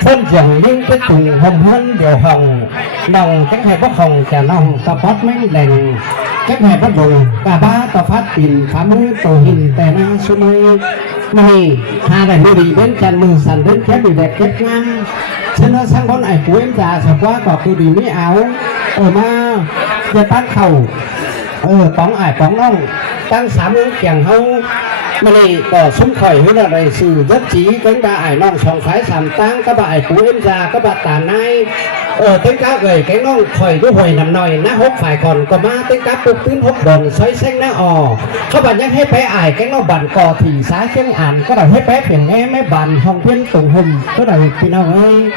phân dường những cái tùng hồng hơn điều hồng đồng cách hay bất hồng trả lòng ta phát mấy đèn cách hay bất vùng cả ba ta phát tìm phá mới tổ hình tè na số mấy này hai đại mưu đi đến chân mừng sẵn đến khép bị đẹp kết ngang chân nó sang con này của em già sợ quá có cứ đi mỹ áo ở mà giờ tát khẩu bóng ải bóng nông tăng sám ứng chẳng hông mà này có súng khởi với là đầy sự rất trí các bà ải non sòng phái sàm tăng các bà ải của em già các bà tà nai tới cá gầy cái nông khởi cái hồi nằm nòi ná hốt phải còn có má tới cá bốc tuyến hốt đồn xoáy xanh ná các bạn nhắc hết bé ải cái nó bản cò thì xá chân ản có đầu hết bé phiền nghe mấy bàn hồng viên tùng hùng có đầu thì nào ơi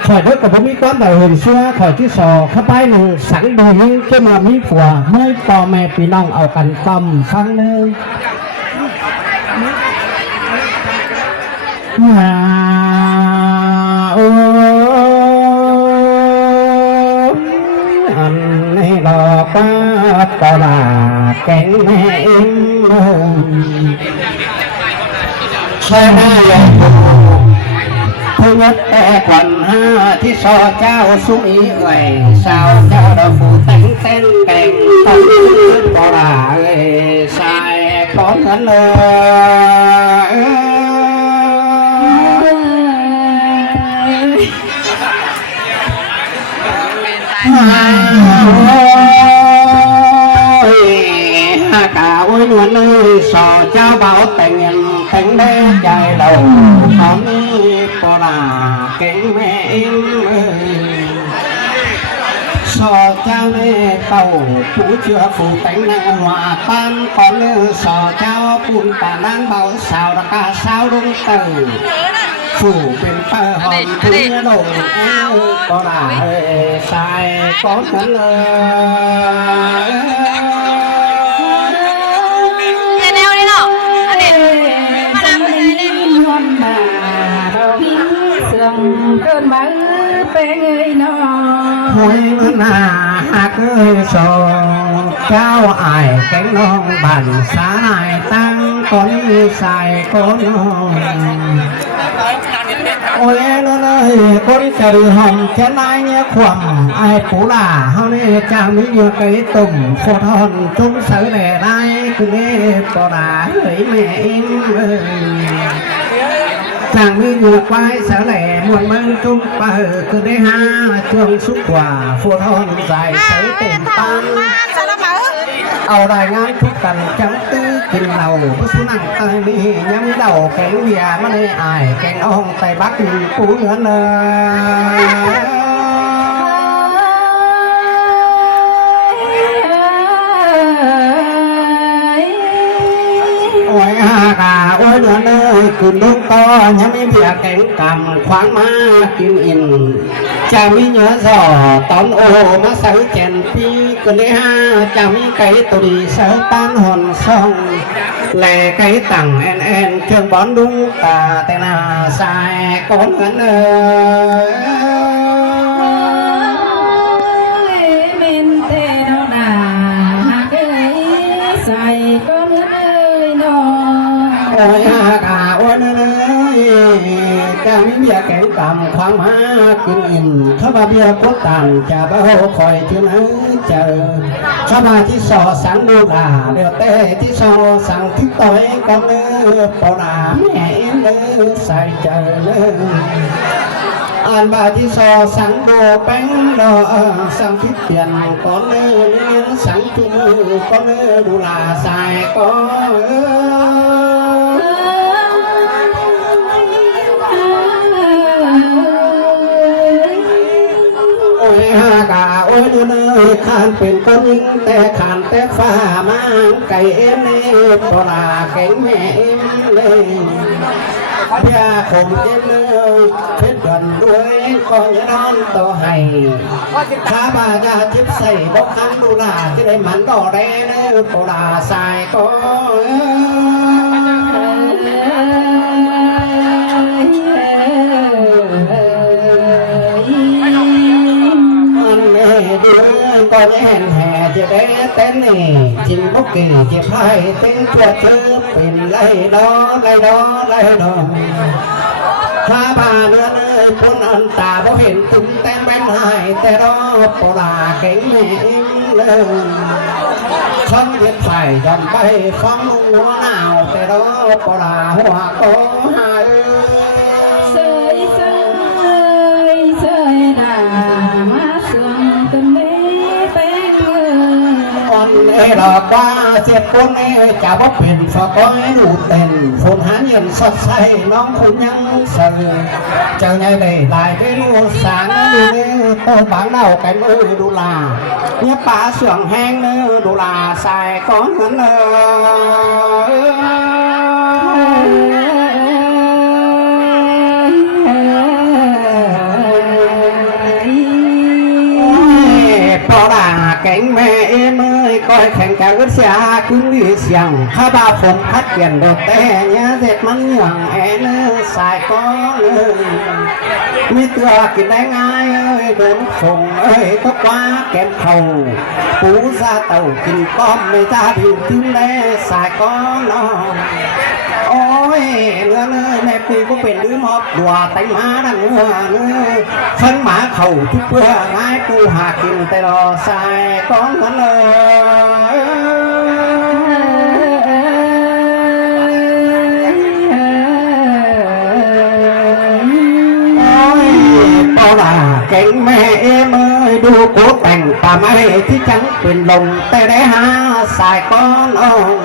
khỏi đất của bố mỹ quán đời hồn xưa khỏi chiếc sò khắp bay nụ sẵn đồ như cái mà mỹ phùa mới bò mẹ bị nòng ở cạnh tầm sang nơi anh này lò ba tao là cánh mẹ em xe thứ nhất e còn ha thì so trao xuống ý người sao trao đâu phụ tánh tên cành tâm có là người sai có ngân cả ôi luôn ơi sò trao bảo tình tình đê dài đầu con có là cánh mẹ em sò trao nê tàu phú chưa phù tánh năng hòa tan con sò trao bùn tà năng bảo sao là cả sao đúng từ phủ bên phơ hòn thứ đồ em có là sai có thân cơn bão bé người nó hồi na cứ sò cao ải cánh non bản xá này tăng con xài con ôi nó ơi con trời hồng chén ai nhé khoảng ai phú là hôm nay chàng mới như cái tùng phột hòn chung sở để đây cứ nghe có đá lấy mẹ em chàng mới như quay sở lẻ muôn mân chung bờ cứ đây ha trường xúc quả phột hòn dài sở tiền tan ở đài ngang thúc cần trắng tư kinh lầu có số nặng tay đi nhắm đầu cánh bìa mà đây ai cánh ông tay bắc cú nữa ôi cả ôi nữa ơi cứ nước to nhắm bìa cánh cầm khoáng má kim in chào mi nhớ giò tón ô má sáu chèn pi cứ đấy ha chào mi cái tôi đi sáu tan hồn sông lè cái tặng en trường bón đúng ta tên là sai con ngắn mình thế đâu là cái ấy sai con ơi nó ôi cả ôi ơi chào mi bia kẹn cầm khoáng má kim in khá ba bia cốt tàn chà bao khỏi chuyện ấy chờ khá ba chỉ sò sáng đô là đều tê chỉ sò sáng thích tối con ơi bỏ đá mẹ em ơi sai chờ anh bà chỉ sò sáng đô bánh đò sáng thích tiền con ơi sáng chung con ơi đủ là sai con cả ôi nơi khănเป็นคนยิงแต่ขานแต่ฟ้าmangไก่เอ็มเลยปลาไก่แม่เอ็มเลยยาขมเอ็มเลยเพชรด่วนด้วยก็อย่านอนต่อให้ข้าบายาทิพย์ใส่บกคันดูลาที่ได้มันก็ได้เนื้อปลาสายก็con hẹn hè chỉ để tên này chim bốc kỳ chỉ phải tên chuột chớp bình lấy đó ha bà nữa ơi อนตาบ่เห็นถึงแต่แม่นหายแต่รอปลาเก่งแม่เลยฟังเพียนไผ่ยอมไปฟังหัวหนาวแต่รอปลาหัวโตหาย เสยเสยเสยดามาเสื่อมตึงได้แป้งเงิน วันนี้ดอกว่าเจ็บคนนี้จะบ่เป็นฝากไว้ดูเต้นฝนหาเย็นสดใสน้องคุณยังสื่อเจ้าใหญ่ได้หลายไปดูสางดูนี่โตบางเล่าไก่มือดูลาเนี่ยป่าเสื่องแห้งเนื้อดูลาใส่ก้อนเงินcảnh mẹ em ơi coi thành cả ướt xa cứ đi xiềng hai ba phùng phát triển đột tè nhá dệt mắn nhường em xài có mi tựa kì đánh ai ơi đốn phùng ơi có quá kém khẩu phú ra tàu kìm con mê gia đình tím lê xài có nó ôi nữa ơi mẹ cô cóเป็นđứa mọt đùa tay má đằng nữa phân má khẩu chút bữa ngay cô hạ kìm tay lò xài con hắn ơi bao là cánh mẹ em ơi đu cố tình tà mây chứ chẳng quyền lòng tay đế ha xài con ông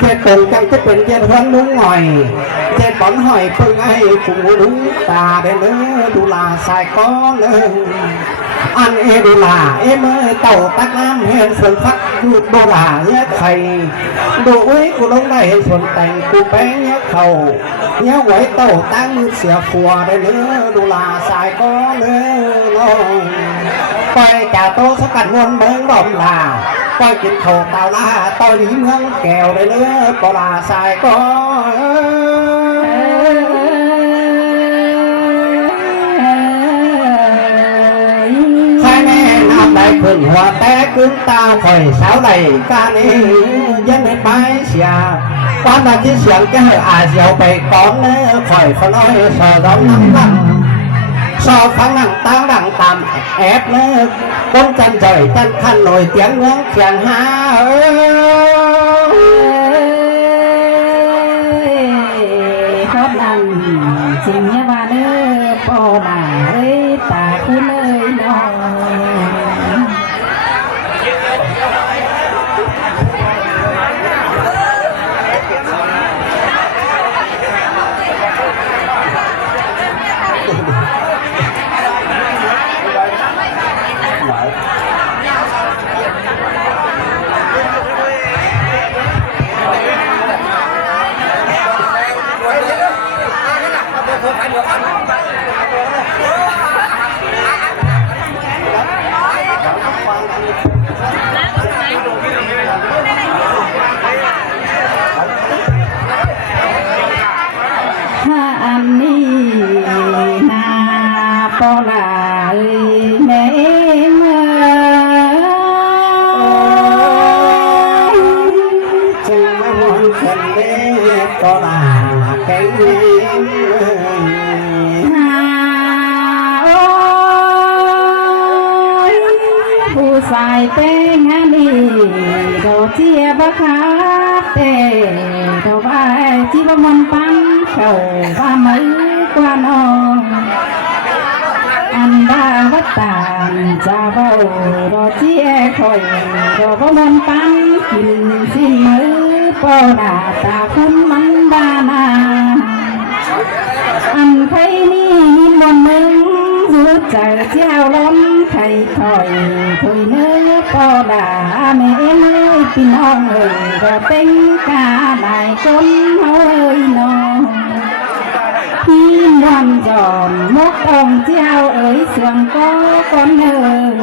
เจ็บจังจะเป็นเจ็บร้อนลุ้งหอยเจ็บบอนหอยพึ่งไอ้กุ้งลุ้งตาเด้เนื้อดูลาสายก้อนเลยอันเอดูลาเอเมื่อเต่าตักน้ำเห็นฝนฟักดูโบราเนื้อไข่ดูอุ้ยกูลงได้เห็นฝนแต่งกูแป้งเนื้อเข่าเนื้อไหวเต่าตั้งมือเสียขัวได้เนื้อดูลาสายก้อนเลยน้องไปจ่าโตสกัดมวนเมืองดอมลาcoi chuyện khổ tao la tôi đi mướn kèo để nữa có là sai có hai mẹ nam đại phường hòa té cứng ta phải sáu đầy ca đi dân đến bái xìa quan là chiếc xiềng cái hơi diệu bày con khỏi phải nói sờ giống nắng nắng so phán nặng tao đặng tạm ép nữa con chân trời chân khăn nổi tiếng ngưỡng chàng ha khó nặng xin nhớ ba nữa bò bà ơi ta cứ nơi nó có là cáiผู้สายเต้งานีเราเจียบคาเต้เราไปจีบมันปังเขาว่ามือกว่าน้องอันดาวัตตานจะเบาเราเจียคอยเราบ่มันปังกินสิ้นมือปอหน้าตาคุณมันบานาอันไทยนี่มนมึงรู้ใจเจ้าล้มไทยถอยถอยเนื้อปอดาแม่เอ้ยพี่น้องเอ้ยเราเป็นกาได้จนเฮ้ยน้องพี่วันจอนมกองเจ้าเอ้ยเสียงก็ก้อนเอ้ย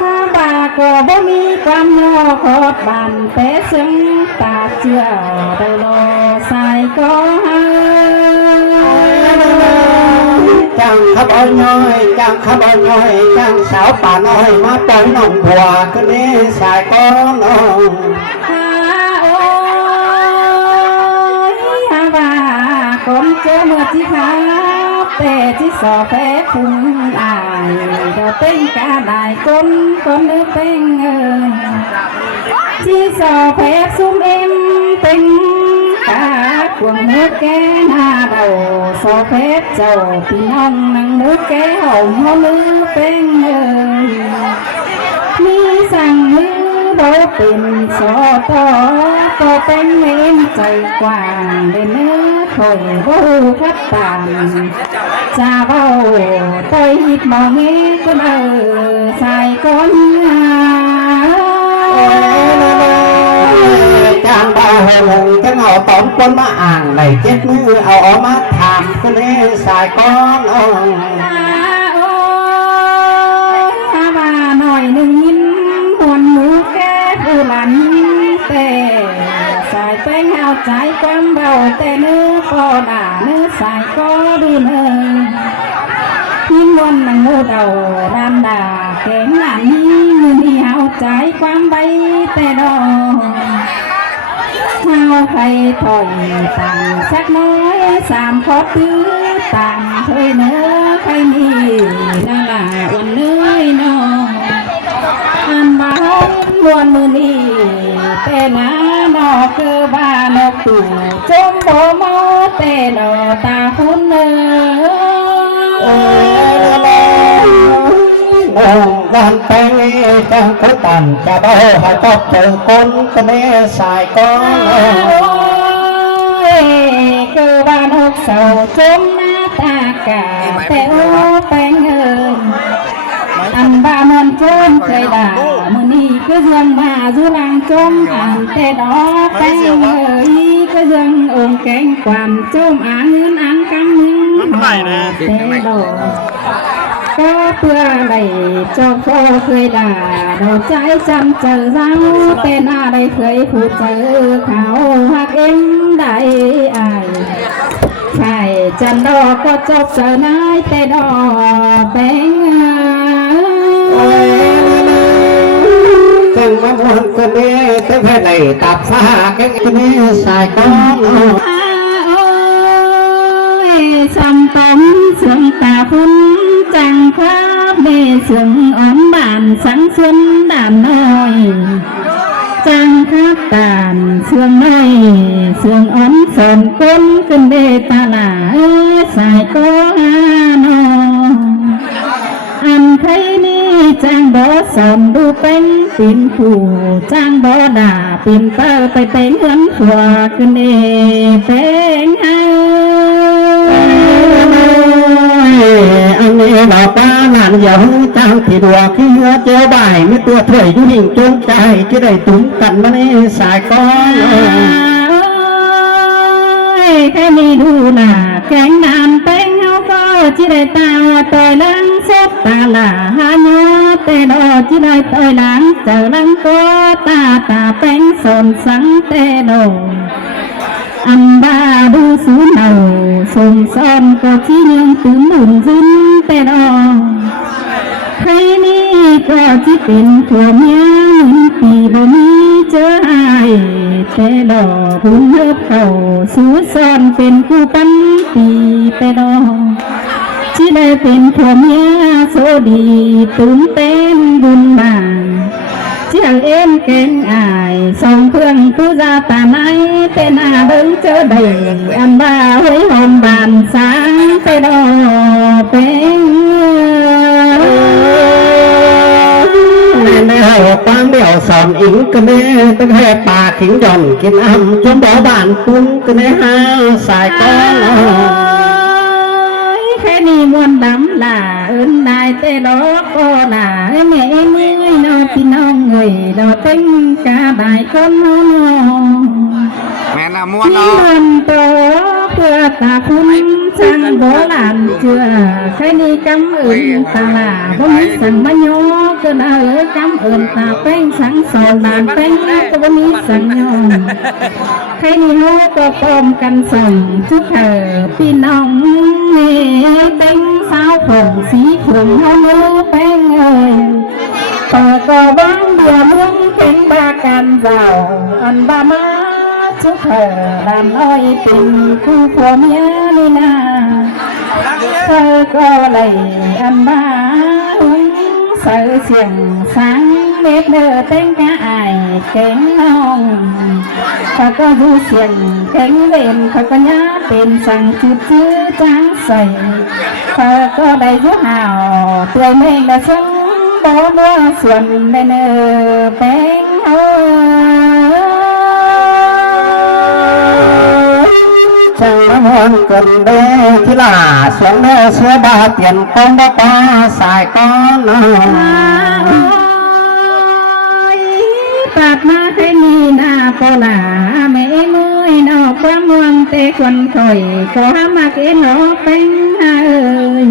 ถ้าบาก็บ่มีความยอขอดบานเตะเสียงตาเจือได้รอใส่ก็chẳng khắp ôi nhoi chẳng khắp ôi nhoi chẳng sáu bà nói má bói nồng bùa cứ đi xài con nồng ôi bà con chơi mưa chi khá แต่ที่สอแพ้พุ่งอายเราเป็นกาได้คนเนื้อเป็นที่สอแพ้ซุ่มเอ็มเป็นกาขวงเนื้อแก่หน้าเราสอแพ้เจ้าพี่น้องนั่งเนื้อแก่หอมหัวเนื้อเป็นมีสั่งมือเราเป็นสอต่อก็เป็นเม้นใจกว้างเนื้อคอยรู้คัดตามจะเบาต่อยหิดมองเงี้ยก็ใส่ก้นจางบ่าวหงจะเอาตอมคนมาอ่างไหลเจ็ดมือเอาออกมาถามก็เลยสายก้อนโอ้ยมาหน่อยหนึ่งยิ้มหวนหมูแก่ผู้หลันแต่สายแป้งเอาใจความเบาแต่เนื้อพอด่าเนื้อสายก็ดูเนื้อยิ้มวันนังโมเดาดานด่าแข็งหลังมือที่เอาใจความใบแต่ดอกเฮาใครถอยต่างสักน้อยสามขอตื้อต่างเคยเนื้อใครมีน่าละวันเนื้อยน้องอันบ้านวันมือนี้แต่น้านอคือบ้านอตู่จมบ่เมาแต่ดอตาคุณเนื้อบ้านแปงจังคุตันจะเบาหายตบเจอคนก็ไม่สายก้อนคือบ้านอกเสาจมหน้าตากาแต่โอ้แปงอันบ้านนจมเคยด่ามือนี้ก็ยังมาจุลังจมอันแต่ดอกแปงก็ยังองแกงความจมอ่างเงินอ่างกำเงินแต่ดอกก็เพื่ออะไรเจ้าพ่อเคยด่าเราใจจำเจอเราแต่หน้าได้เคยพูดเจอเขาหักเอ็มได้อายใช่จันดอกก็จบเจอนายแต่ดอกแบงจังมาบนกันเด้เต้แผ่ไหลตับฟ้าแก่กันเด้สายก้อนสำต้มเสียงตาคุณจังครับเบเสียงอ่อนบานสังสนด่านน้อยจังครับตานเสียงน้อยเสียงอ่อนสนก้นขึ้นเบตาลาสายก็หานออันใครนี่จังบ่สอนดูเป็นปิ่นผู้จังบ่ด่าปิ่นเป้าไปเป็นเงินขัวขึ้นเอเป็นอันนี้ดอกป้าหลานอย่าหูเจ้าที่ดัวขี้เหือเจ้าบ่ายไม่ตัวถอยอยู่หิ่งจงใจที่ได้ตุ้มกันมาในสายก้อนแค่นี้ดูหน้าแข็งนานเป็นเฮาก็ที่ได้ตาต่อยลังซบตาลาหาโยแต่ดอที่ได้ต่อยหลังเจอลังก็ตาเป็นสนสังแต่ดออันบาดูสูนเอาสงสอนก็ที่ยังตื่นหมุนซึนแต่ดอใครนี่ก็ที่เป็นผัวเมียเหมือนปีบ่มีเจออายแต่ดอหุ่นเลิบเข่าสูสอนเป็นคู่ปันปีแต่ดอที่ได้เป็นผัวเมียโซดีตุ้มเต้นบุญบางเจียงเอ็นเก่งอายส่งเพื่อนผู้จาตาไนแต่หน้าเบิ่งเจอได้อันบ้าไว้หอมบานสางแต่ดอเป็นในหาวปางเดี่ยวสอนอิงก็แม่ตั้งแต่ป่าขิงหย่อนกินอ่ำจนบ่อบานปุ้งก็แม่ห้าสายก้อนแค่นี้มวนดำล่ะเอิ้นได้แต่ดอกก็ล่ะแม่เมื่อยน้องพี่น้องเอ้ยดอกเต็งกาได้คนน้องแม่ละม้วนเนาะโตเพื่อตาคุณจังโบราณเชื่อใครนี่กำอื่นตาลาบ่มีสังมาโยก็ได้เลยกำอื่นตาแป้งสังสอนบานแป้งก็บ่มีสังโยใครนี่เฮาก็พร้อมกันส่งทุกเธอพี่น้องเต็งสาวผมสีผมเฮาแป้งเอ้ยต่อก็วังเดือเมืองเป็นบาการเจ้าอันบามาชุกเธอดำอ้อยเป็นคู่ผัวเมียนี่นา เธอก็เลยอันบ้าใส่เสียงสังเม็ดเดือเต้งกะไอเก่งน้องเขาก็ดูเสียงเก่งเล่นเขาก็ย้าเป็นสั่งจื้อจ้างใส่เขาก็ได้ยุห่าวเปลือยเมฆและซึ่งบ่บัวส่วนได้เนื้อแป้งเอ้ช่างน้ำมันกันเด้ที่ลาสวงเนื้อเสื้อบาเปลี่ยนกองบ้าป้าสายก้อนปากมาให้มีหน้าโปลาแม่งวยนอกความมวงเตะคนถอยขอมาเกนอเป็นเอ้ย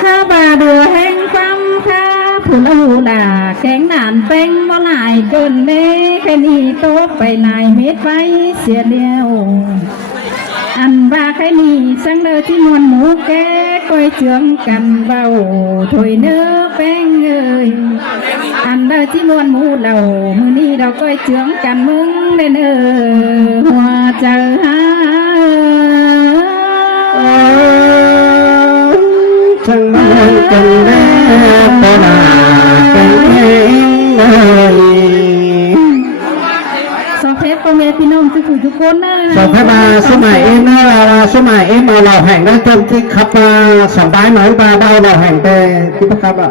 ข้าบาเดือแห่งความข้าผู้ลูดาแข่งนานเป็นบ่หลายเกินเด้แค่นี้โตไปหลายเม็ดไว้เสียเดียวอันว่าใครนี่สังเดอที่นวลหมูแก่ก้อยเจืองกันเบาถอยเนื้อแป้งเอ้ยอันเดอที่นวลหมูเรามือนี้เราก้อยเจืองกันมึงเด้อหัวใจช่างน้ำมันกันเด้ปนากันเองสอบเพชรพ่อแม่พี่น้องทุกคนนะสมัยมาสมัยเอ็มสมัยเอ็มเราแห่งได้จนที่ขับมาสองได้หน่อยมาเบาเราแห่งแต่ที่ประคับอ่ะ